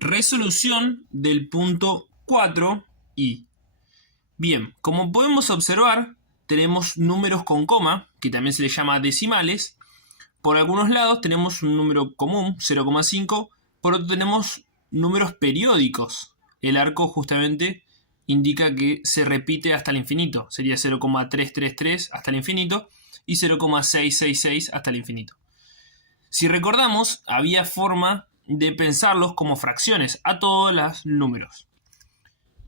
Resolución del punto 4i. Bien, como podemos observar, tenemos números con coma, que también se les llama decimales. Por algunos lados tenemos un número común, 0,5. Por otro tenemos números periódicos. El arco justamente indica que se repite hasta el infinito. Sería 0,333 hasta el infinito y 0,666 hasta el infinito. Si recordamos, había forma de pensarlos como fracciones a todos los números.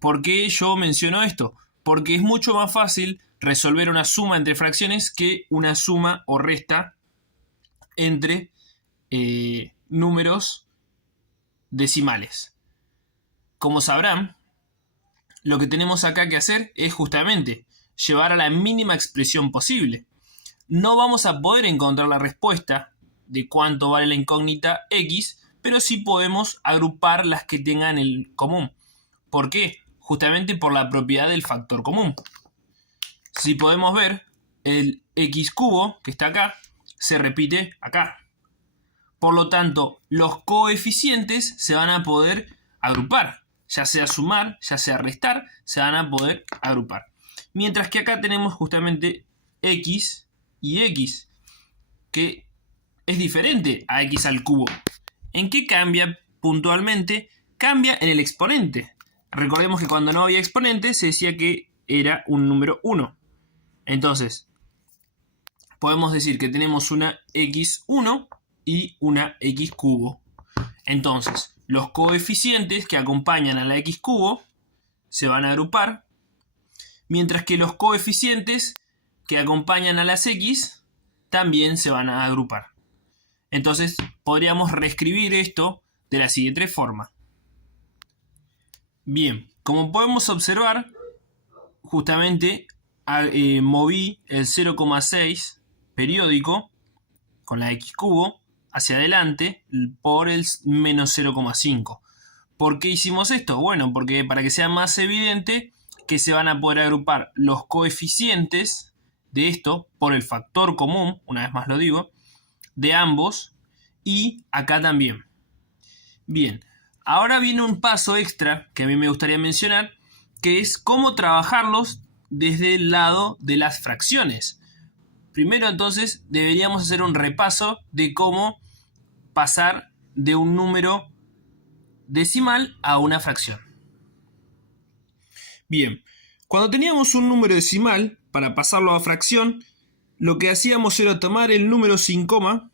¿Por qué yo menciono esto? Porque es mucho más fácil resolver una suma entre fracciones que una suma o resta entre números decimales. Como sabrán, lo que tenemos acá que hacer es justamente llevar a la mínima expresión posible. No vamos a poder encontrar la respuesta de cuánto vale la incógnita x, pero sí podemos agrupar las que tengan el común. ¿Por qué? Justamente por la propiedad del factor común. Si podemos ver, el x cubo, que está acá, se repite acá. Por lo tanto, los coeficientes se van a poder agrupar. Ya sea sumar, ya sea restar, se van a poder agrupar. Mientras que acá tenemos justamente x y x, que es diferente a x al cubo. ¿En qué cambia puntualmente? Cambia en el exponente. Recordemos que cuando no había exponente se decía que era un número 1. Entonces, podemos decir que tenemos una x1 y una x cubo. Entonces, los coeficientes que acompañan a la x cubo se van a agrupar, mientras que los coeficientes que acompañan a las x también se van a agrupar. Entonces, podríamos reescribir esto de la siguiente forma. Bien, como podemos observar, justamente moví el 0,6 periódico con la x cubo hacia adelante por el menos 0,5. ¿Por qué hicimos esto? Bueno, porque para que sea más evidente que se van a poder agrupar los coeficientes de esto por el factor común, una vez más lo digo, de ambos y acá también. Bien, ahora viene un paso extra que a mí me gustaría mencionar, que es cómo trabajarlos desde el lado de las fracciones. Primero entonces deberíamos hacer un repaso de cómo pasar de un número decimal a una fracción. Bien, cuando teníamos un número decimal, para pasarlo a fracción, lo que hacíamos era tomar el número sin coma,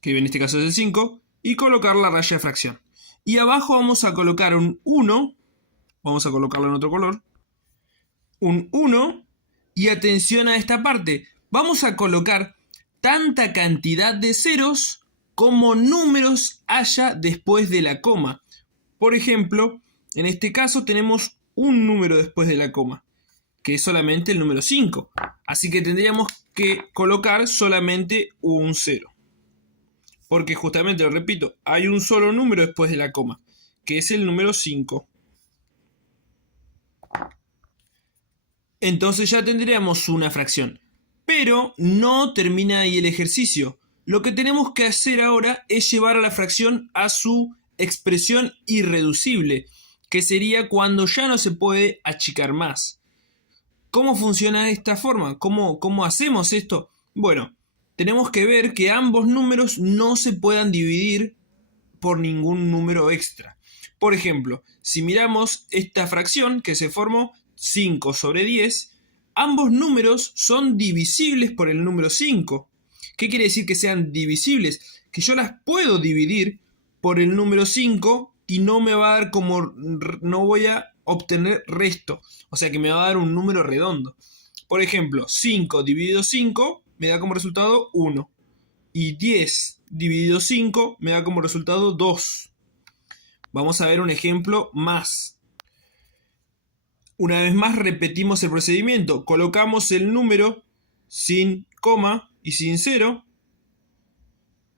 que en este caso es el 5, y colocar la raya de fracción. Y abajo vamos a colocar un 1, vamos a colocarlo en otro color, un 1, y atención a esta parte, vamos a colocar tanta cantidad de ceros como números haya después de la coma. Por ejemplo, en este caso tenemos un número después de la coma, que es solamente el número 5. Así que tendríamos que colocar solamente un 0. Porque justamente, lo repito, hay un solo número después de la coma, que es el número 5. Entonces ya tendríamos una fracción. Pero no termina ahí el ejercicio. Lo que tenemos que hacer ahora es llevar a la fracción a su expresión irreducible, que sería cuando ya no se puede achicar más. ¿Cómo funciona de esta forma? ¿Cómo hacemos esto? Bueno, tenemos que ver que ambos números no se puedan dividir por ningún número extra. Por ejemplo, si miramos esta fracción que se formó, 5 sobre 10, ambos números son divisibles por el número 5. ¿Qué quiere decir que sean divisibles? Que yo las puedo dividir por el número 5 y no me va a dar no voy a obtener resto. O sea que me va a dar un número redondo. Por ejemplo, 5 dividido 5 me da como resultado 1. Y 10 dividido 5 me da como resultado 2. Vamos a ver un ejemplo más. Una vez más repetimos el procedimiento. Colocamos el número sin coma y sin 0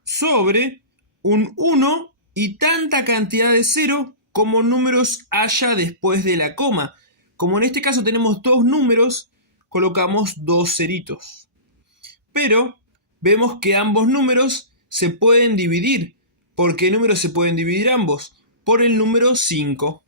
sobre un 1 y tanta cantidad de 0 como números haya después de la coma. Como en este caso tenemos dos números, colocamos dos ceritos. Pero vemos que ambos números se pueden dividir ¿Por qué número se pueden dividir ambos? Por el número 5.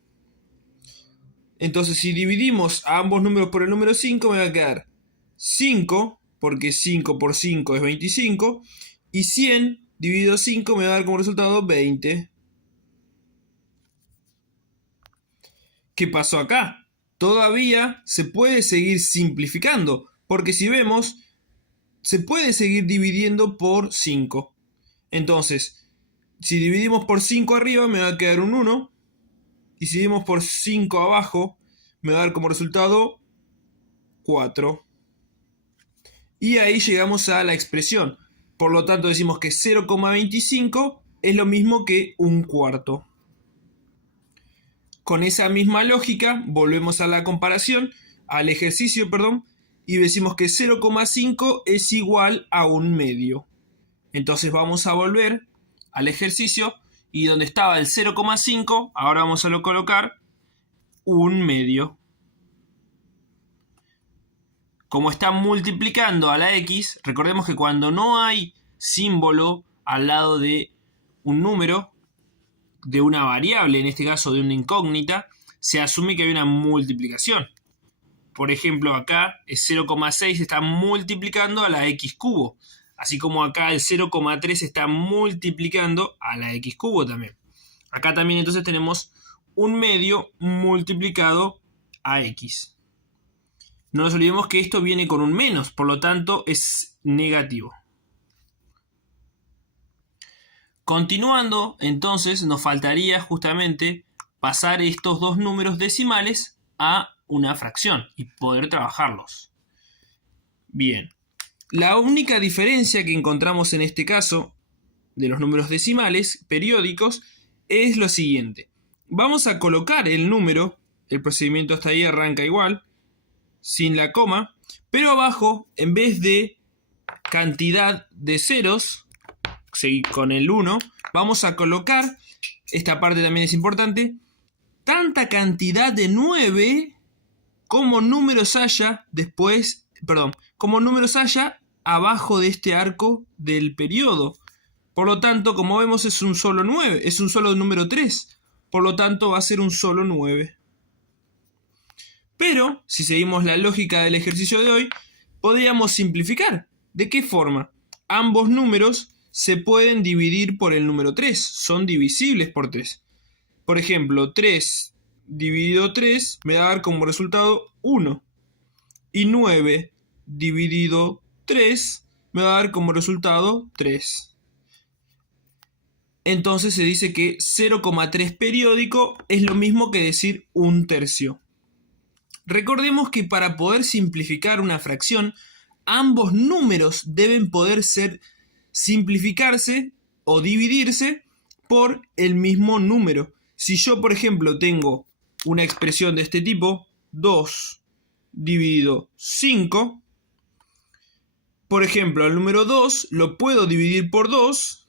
Entonces, si dividimos a ambos números por el número 5, me va a quedar 5, porque 5 por 5 es 25, y 100 dividido 5 me va a dar como resultado 20. ¿Qué pasó acá? Todavía se puede seguir simplificando, porque si vemos, se puede seguir dividiendo por 5. Entonces, si dividimos por 5 arriba, me va a quedar un 1. Y si dividimos por 5 abajo, me va a dar como resultado 4. Y ahí llegamos a la expresión. Por lo tanto, decimos que 0,25 es lo mismo que un cuarto. Con esa misma lógica, volvemos a la comparación, al ejercicio, perdón, y decimos que 0,5 es igual a un medio. Entonces vamos a volver al ejercicio y donde estaba el 0,5, ahora vamos a colocar un medio. Como está multiplicando a la x, recordemos que cuando no hay símbolo al lado de un número, de una variable, en este caso de una incógnita, se asume que hay una multiplicación. Por ejemplo, acá el 0,6 está multiplicando a la x cubo. Así como acá el 0,3 está multiplicando a la x cubo también. Acá también entonces tenemos un medio multiplicado a x. No nos olvidemos que esto viene con un menos, por lo tanto es negativo. Continuando, entonces nos faltaría justamente pasar estos dos números decimales a una fracción y poder trabajarlos. Bien, la única diferencia que encontramos en este caso de los números decimales periódicos es lo siguiente. Vamos a colocar el número, el procedimiento hasta ahí arranca igual, sin la coma, pero abajo, en vez de cantidad de ceros, con el 1, vamos a colocar, esta parte también es importante, tanta cantidad de 9 como números haya como números haya abajo de este arco del periodo. Por lo tanto, como vemos, es un solo 9, es un solo número 3. Por lo tanto, va a ser un solo 9. Pero, si seguimos la lógica del ejercicio de hoy, podríamos simplificar. ¿De qué forma? Ambos números se pueden dividir por el número 3, son divisibles por 3. Por ejemplo, 3 dividido 3 me va a dar como resultado 1. Y 9 dividido 3 me va a dar como resultado 3. Entonces se dice que 0,3 periódico es lo mismo que decir un tercio. Recordemos que para poder simplificar una fracción, ambos números deben poder simplificarse o dividirse por el mismo número. Si yo, por ejemplo, tengo una expresión de este tipo, 2 dividido 5, por ejemplo, al número 2 lo puedo dividir por 2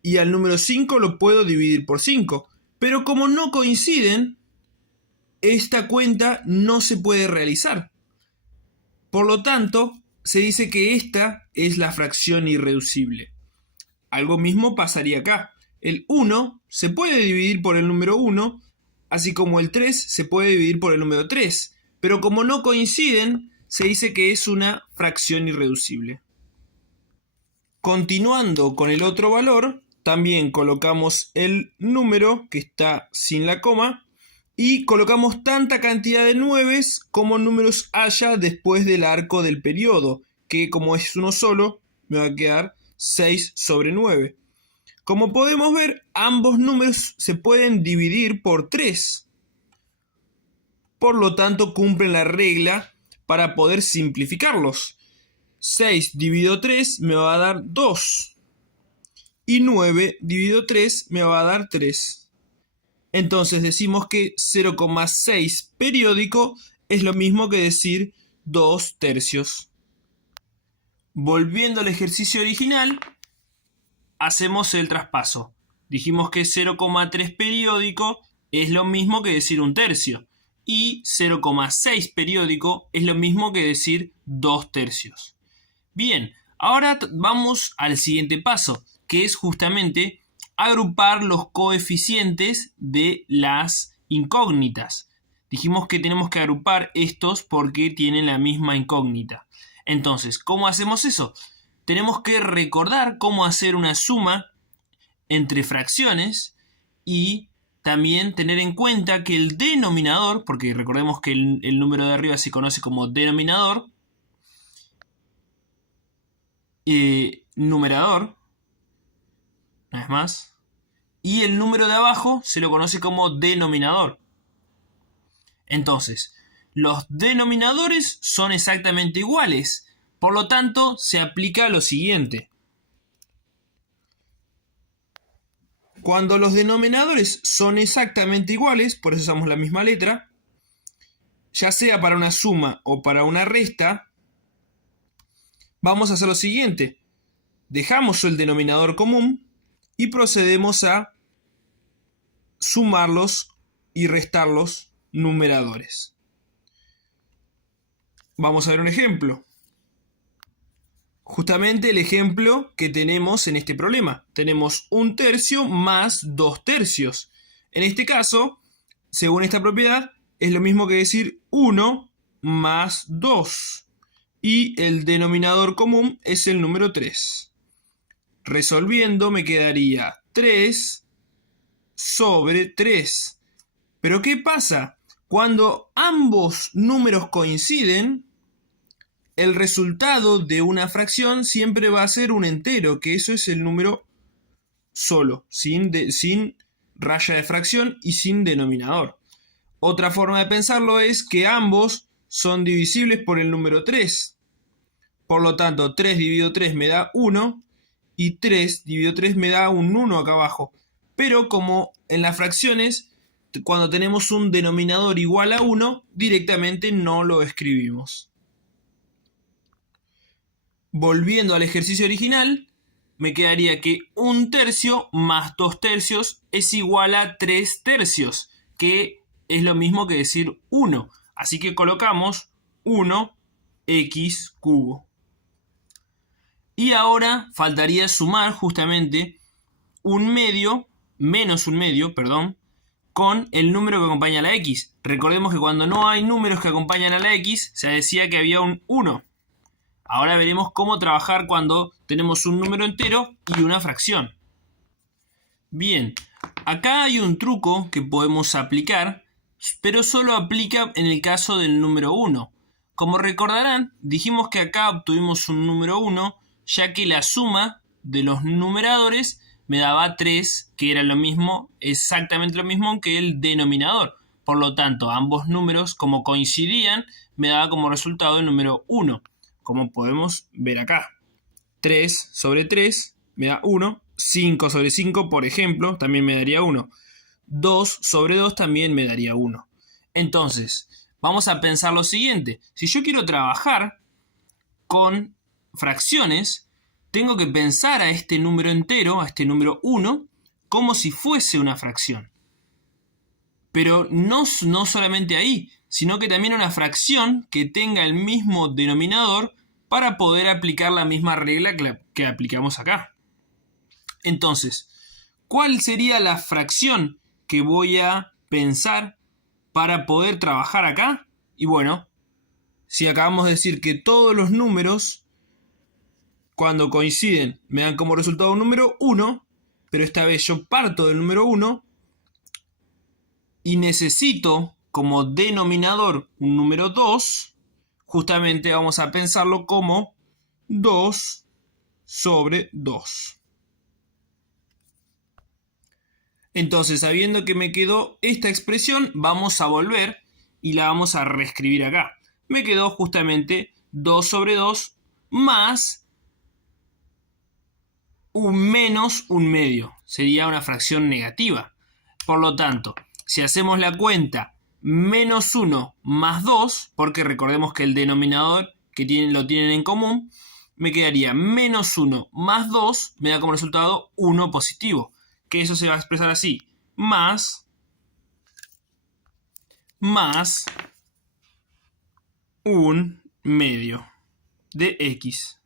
y al número 5 lo puedo dividir por 5. Pero como no coinciden, esta cuenta no se puede realizar. Por lo tanto, se dice que esta es la fracción irreducible. Algo mismo pasaría acá. El 1 se puede dividir por el número 1, así como el 3 se puede dividir por el número 3. Pero como no coinciden, se dice que es una fracción irreducible. Continuando con el otro valor, también colocamos el número que está sin la coma y colocamos tanta cantidad de 9 como números haya después del arco del periodo, que como es uno solo, me va a quedar 6 sobre 9. Como podemos ver, ambos números se pueden dividir por 3. Por lo tanto, cumplen la regla para poder simplificarlos. 6 dividido 3 me va a dar 2. Y 9 dividido 3 me va a dar 3. Entonces decimos que 0,6 periódico es lo mismo que decir 2 tercios. Volviendo al ejercicio original, hacemos el traspaso. Dijimos que 0,3 periódico es lo mismo que decir un tercio. Y 0,6 periódico es lo mismo que decir 2 tercios. Bien, ahora vamos al siguiente paso, que es justamente agrupar los coeficientes de las incógnitas. Dijimos que tenemos que agrupar estos porque tienen la misma incógnita. Entonces, ¿cómo hacemos eso? Tenemos que recordar cómo hacer una suma entre fracciones y también tener en cuenta que el denominador, porque recordemos que el número de arriba se conoce como denominador, numerador, una vez más, y el número de abajo se lo conoce como denominador. Entonces, los denominadores son exactamente iguales, por lo tanto se aplica lo siguiente. Cuando los denominadores son exactamente iguales, por eso usamos la misma letra, ya sea para una suma o para una resta, vamos a hacer lo siguiente. Dejamos el denominador común y procedemos a sumarlos y restar los numeradores. Vamos a ver un ejemplo. Justamente el ejemplo que tenemos en este problema. Tenemos 1/3 más 2/3. En este caso, según esta propiedad, es lo mismo que decir 1 más 2. Y el denominador común es el número 3. Resolviendo me quedaría 3 sobre 3. Pero ¿qué pasa? Cuando ambos números coinciden, el resultado de una fracción siempre va a ser un entero, que eso es el número solo, sin raya de fracción y sin denominador. Otra forma de pensarlo es que ambos son divisibles por el número 3. Por lo tanto, 3 dividido 3 me da 1 y 3 dividido 3 me da un 1 acá abajo. Pero como en las fracciones, cuando tenemos un denominador igual a 1, directamente no lo escribimos. Volviendo al ejercicio original, me quedaría que 1/3 más 2/3 es igual a 3/3, que es lo mismo que decir 1. Así que colocamos 1x cubo. Y ahora faltaría sumar justamente menos un medio, con el número que acompaña a la x. Recordemos que cuando no hay números que acompañan a la x, se decía que había un 1. Ahora veremos cómo trabajar cuando tenemos un número entero y una fracción. Bien, acá hay un truco que podemos aplicar, pero solo aplica en el caso del número 1. Como recordarán, dijimos que acá obtuvimos un número 1, ya que la suma de los numeradores me daba 3, que era lo mismo, exactamente lo mismo que el denominador. Por lo tanto, ambos números, como coincidían, me daba como resultado el número 1. Como podemos ver acá. 3 sobre 3 me da 1. 5 sobre 5, por ejemplo, también me daría 1. 2 sobre 2 también me daría 1. Entonces, vamos a pensar lo siguiente. Si yo quiero trabajar con fracciones, tengo que pensar a este número entero, a este número 1, como si fuese una fracción. Pero no solamente ahí, sino que también una fracción que tenga el mismo denominador para poder aplicar la misma regla que aplicamos acá. Entonces, ¿cuál sería la fracción que voy a pensar para poder trabajar acá? Y bueno, si acabamos de decir que todos los números, cuando coinciden, me dan como resultado un número 1, pero esta vez yo parto del número 1 y necesito como denominador un número 2, justamente vamos a pensarlo como 2 sobre 2. Entonces, sabiendo que me quedó esta expresión, vamos a volver y la vamos a reescribir acá. Me quedó justamente 2 sobre 2 más un menos un medio. Sería una fracción negativa. Por lo tanto, si hacemos la cuenta menos 1 más 2, porque recordemos que el denominador lo tienen en común, me quedaría menos 1 más 2, me da como resultado 1 positivo. Que eso se va a expresar así, más un medio de x.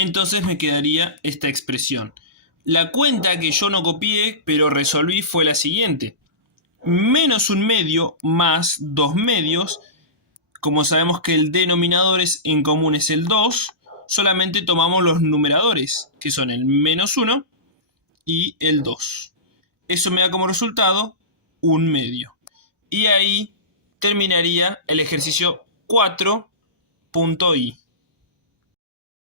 entonces me quedaría esta expresión. La cuenta que yo no copié, pero resolví fue la siguiente. Menos 1/2 más 2/2. Como sabemos que el denominador en común es el 2, solamente tomamos los numeradores, que son el -1 y el 2. Eso me da como resultado 1/2. Y ahí terminaría el ejercicio 4.i.